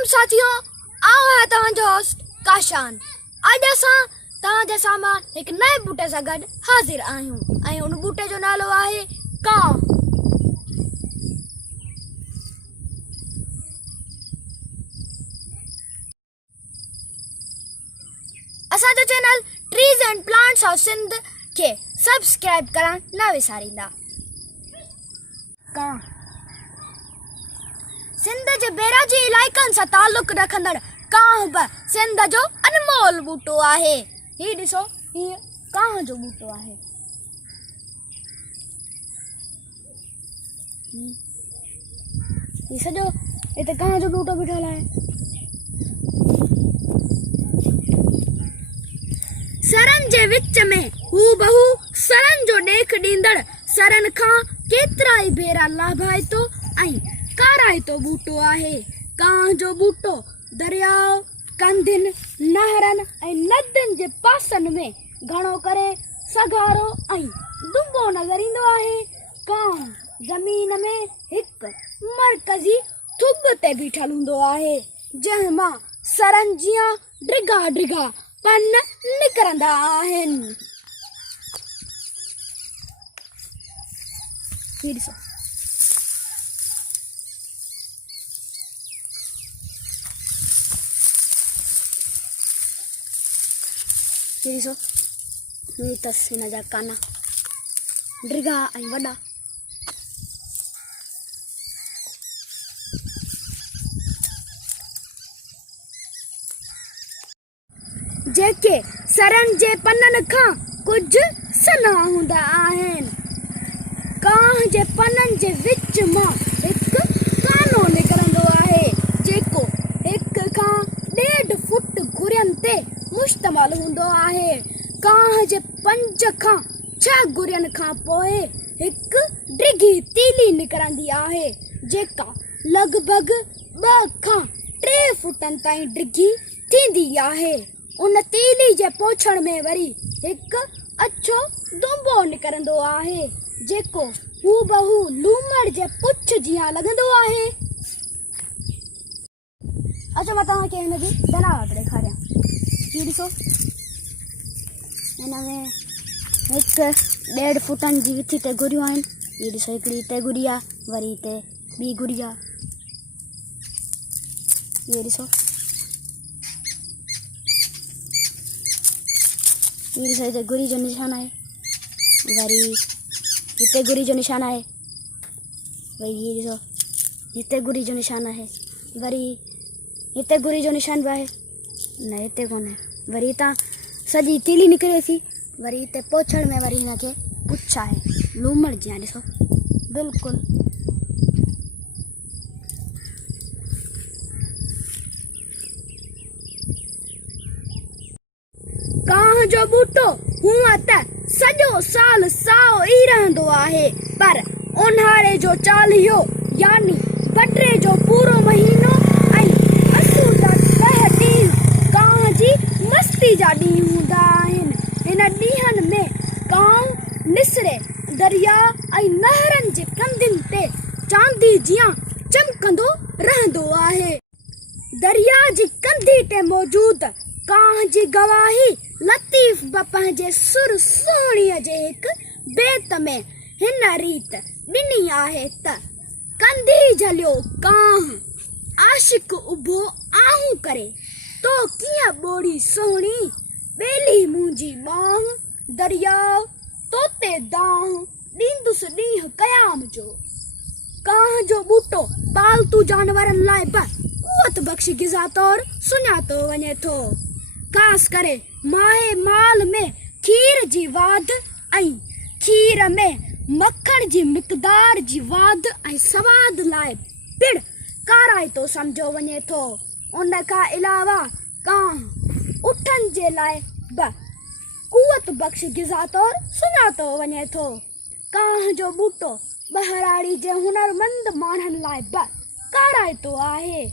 राम साथियों, आओ है तव्हांजो होस्ट काशान। अॼु असां तव्हांजे साम्हूं हिकु नए बूटे सां गॾु हाज़िर आहियूं ऐं उन बूटे जो नालो आहे कांव। असांजो channel trees and plants of Sindh खे सब्सक्राइब करण न विसारींदा। कांव सिंध जे बैराजी इलाइक़नि सां तालुक़ रखंदड़ कांव बि सिंध जो अनमोल बूटो आहे। ही ॾिसो, हीअ कांव जो बूटो आहे। ही सॼो हिते कांव जो बूटो बीठल आहे। सरनि जे विच में हू बहू सरनि जो ॾेख ॾींदड़ सरनि खां केतिरा ई भेरा लाभाइतो ऐं काराइतो बूटो आहे। कांव जो बूटो दरियाव, कंदियुनि, नहरनि ऐं नदियुनि जे पासनि में घणो करे सघारो ऐं दुबो नज़र ईंदो आहे। कांव ज़मीन में हिकु मरकज़ी थुब ते बीठल हूंदो आहे, जंहिं मां सरनि जियां डिघा डिघा पन निकिरंदा आहिनि। ॾिसो, ही अथसि हिन जा काना डिघा ऐं वॾा। जेके सरनि जे पननि खां कुझु सन्हा हूंदा आहिनि। कांव जे पननि जे विच मां हिकु कानो निकिरंदो आहे, जेको 1 खां 1.5 फुट गुरियनि ते मुश्तमिल हूंदो आहे। कांव जे 5 खां 6 गुरियनि खां पोइ हिकु डिघी तीली निकिरंदी आहे, जेका लॻभॻि 2 खां 3 फुटनि ताईं डिघी थींदी आहे। उन तीली जे पोछण में वरी हिकु अछो दुंबो निकिरंदो आहे, जेको हूबहू लूमड़ जे पुछ जियां लॻंदो आहे। अचो मां तव्हांखे हिन जी बनावट ॾेखारियां। ही ॾिसो, हिन में 1.5 फुटनि जी विथी ते गुरियूं आहिनि। ही ॾिसो, हिकिड़ी हिते गुरी आहे, वरी हिते ॿी गुरी आहे। ये ॾिसो, ही ॾिसो, हिते गुरी जो निशान आहे, वरी हिते गुरी जो निशान आहे, वरी ही ॾिसो, हिते गुरी जो निशान आहे, वरी हिते गुरी जो निशान बि आहे, न हिते कोन्हे। वरी हितां सॼी तीली निकिरे थी, वरी हिते पोछण में वरी हिनखे पुछ आहे, लूमड़ जियां। ॾिसो, बिल्कुलु कांव जो बूटो हूअं त सॼो साल साओ ई रहंदो आहे, पर ऊन्हारे जो चालीहो यानी बटरे जो पूरो महीनो ऐं असू जा 10 ॾींहं कांव जी मस्ती जा ॾींहं हूंदा आहिनि। हिन ॾींहंनि में कांव निसरे दरिया ऐं नहरनि जे कंदियुनि ते चांदी जियां चमकंदो रहंदो आहे। दरिया जी कंधी ते मौजूद कांव जी गवाही लतीफ़ बि पंहिंजे सुर सुहिणीअ जे हिकु बेत में हिन रीत ॾिनी आहे त कंधी झलियो कांव, आशिक उभो आहूं करे, तो कीअं ॿोड़ी सुहिणी, ॿेली मुंहिंजी बांह, दरियाव तोते दांह, ॾींदुसि ॾींहुं क़याम जो। कांव जो बूटो पालतू जानवरनि लाइ बि कुवत बख़्श ग़िज़ा तौरु सुञातो वञे थो। ख़ासि करे माहे माल में खीर जी वाध ऐं खीर में मखण जी मिक़दार जी वाध ऐं सवाद लाइ पिण काराइतो सम्झो वञे थो। उन खां अलावा कांव उठनि जे लाइ बि कुवत बख़्श ग़िज़ा तौरु सुञातो वञे थो। कांव जो बूटो ॿहिराड़ी जे हुनरमंद माण्हुनि लाइ बि काराइतो आहे।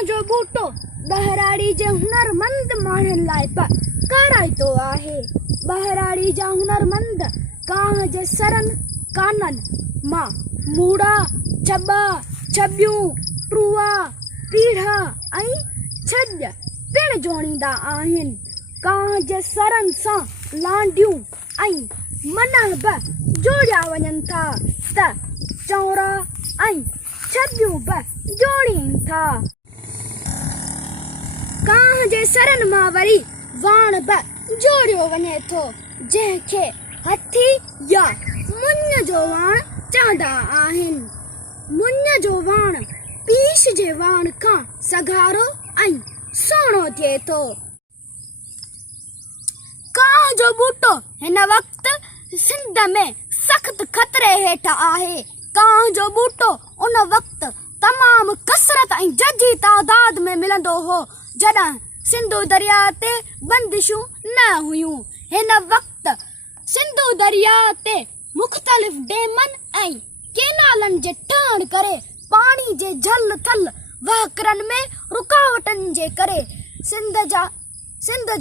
कांह जो बूटो बहराड़ी जे हुनरमंद माण्हुनि लाइ कराइतो आहे। बहराड़ी जा हुनरमंद कांह जे सरनि काननि मां मूड़ा चॿा छॿियूं टूआ पीढ़ा ऐं छॼ पिण जोड़ींदा आहिनि। कांह जे सरनि सां लांडियूं ऐं मनह बि जोड़िया वञनि था त चौरा ऐं छॿियूं बि जोड़ीनि था। कांह जे सरनि मां वरी वाण बि जोड़ियो वञे थो जंहिंखे हथी या मुञ जो वाण चवंदा आहिनि। मुञ जो वाण पीश जे वाण खां सघारो ऐं सुहिणो थिए थो। कांह जो बूटो हिन वक़्तु सिंध में सख़्त ख़तरे हेठि आहे। कांह जो बूटो उन वक़्तु तमामु कसरत ऐं जजी तादाद में मिलंदो हो जॾहिं सिंधु दरिया ते बंदिशूं न हुयूं। हिन वक़्तु सिंधु दरिया ते मुख़्तलिफ़ डेमनि ऐं केनालनि जे ठहण करे पाणी जे झल थल वहकरनि में रुकावटनि जे करे सिंध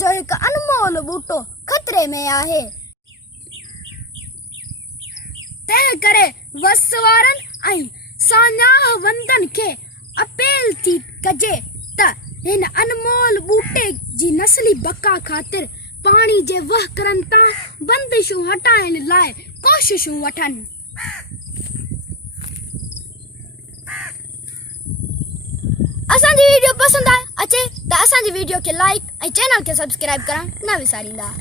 जो हिकु अनमोल बूटो ख़तरे में आहे। तंहिं करे वस वारनि ऐं सान्याहवंदनि खे अपील थी कजे त हिन अनमोल बूटे जी नस्ली बका ख़ातिर पाणी जे वहकरनि तां बंदिशूं हटाइण लाइ कोशिशूं वठनि। असांजी वीडियो पसंदि अचे त असांजी वीडियो खे लाइक ऐं चैनल खे सब्सक्राइब करणु न विसारींदा।